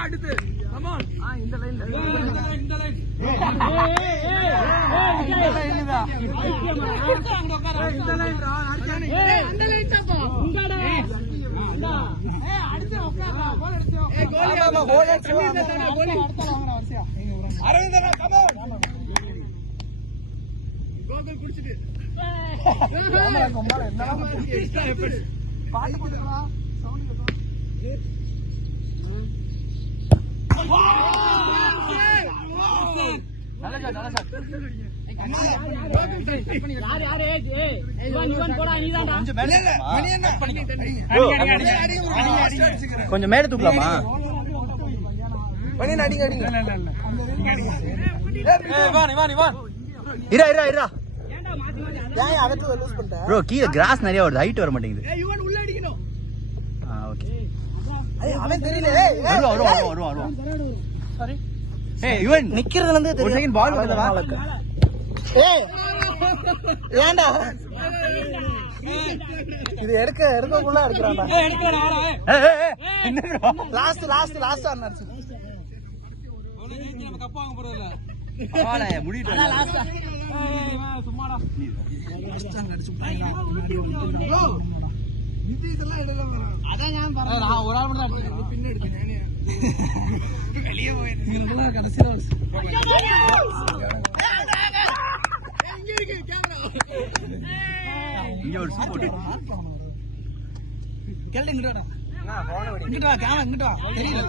அடுத்து இந்த லைன்ல பாட்டு போட்டுக்கலாம் கொஞ்சம் மேல தூக்கலாமா? ப்ரோ கீழே கிராஸ் நிறைய வருது, ஹைட் வர மாட்டேங்குது. நிக்கிறதுல இருந்து ஒரு செகண்ட் பால் ஏண்டா இது எடுக்கக்குள்ள எடுக்கிறான்டா. லாஸ்ட் லாஸ்ட் லாஸ்ட் ஆனர்ஸ் நம்ம கப் வாங்க போறது இல்ல. ஆளே முடிட்டு சும்மாடா ப்ரோ இது இதெல்லாம் இடலாம். அதான் நான் பரவாயில்லை, நான் ஒரு ஆள் மட்டும் அடிச்சேன், பின்ன எடுத்தேன் நானே. வெளிய போயிடுச்சு இதெல்லாம் கடைசில இங்க இருக்கு கேமரா. இங்க ஒரு சூப்பர் கேளுங்கடா. நான் போன இங்கிட்டு வா, கேமரா இங்கிட்டு வா. தெரியல.